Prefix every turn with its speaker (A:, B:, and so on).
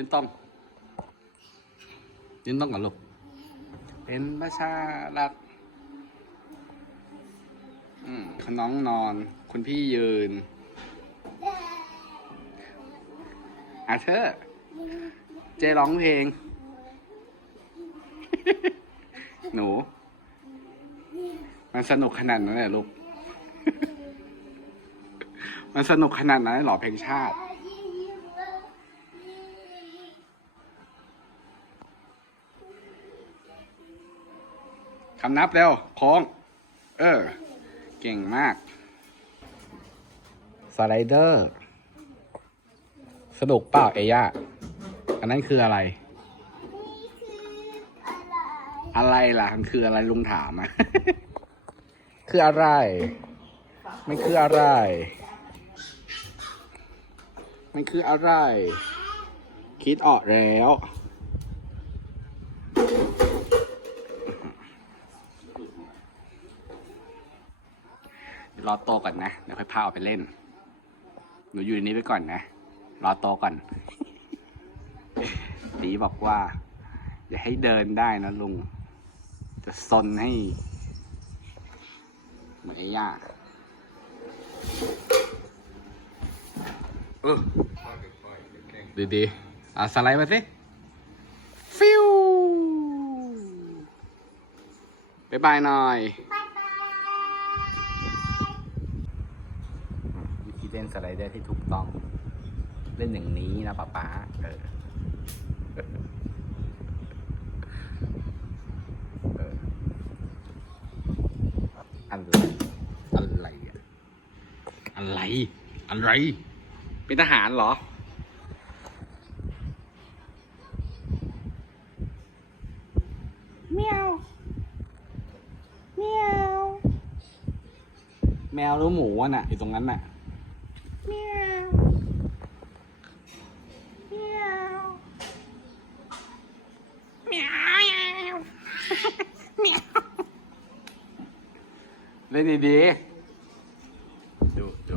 A: ยืนตรงยืนตรงก่อนลูกเป็นประชารัฐอืมน้องนอน คุณพี่ยืนอาเธอร์เจร้องเพลง หนู มันสนุกขนาดนั้นเลยเหรอลูก มันสนุกขนาดนั้นเลยเหรอเพลงชาติ คำนับเร็วโค้งเออ เก่งมาก สไลเดอร์ สนุกเปล่าเอย่าอันนั้นคืออะไร อะไรล่ะมันคืออะไรลุงถามอะ คืออะไร มันคืออะไร มันคืออะไร คิดออกแล้ว เดี๋ยว รอโตก่อนนะเดี๋ยวค่อยพาออกไปเล่น หนูอยู่ในนี้ไปก่อนนะ รอโตก่อนตีบอกว่า อย่าให้เดินได้นะลุง จะซนให้ เหมือนไอ้ย่าเออดีดีๆอะสไลด์มาสิ ฟิวบ๊ายบายหน่อย วิธี เล่นสไลเดอร์ที่ถูกต้อง เล่นอย่างนี้นะป๊าป๊าเออเอออะไรอะไรอะอะไร อะไร เป็นทหารเหรอ เมียวเมียว แมวหรือหมูอะน่ะอยู่ตรงนั้นน่ะ เล่นดีๆดูดู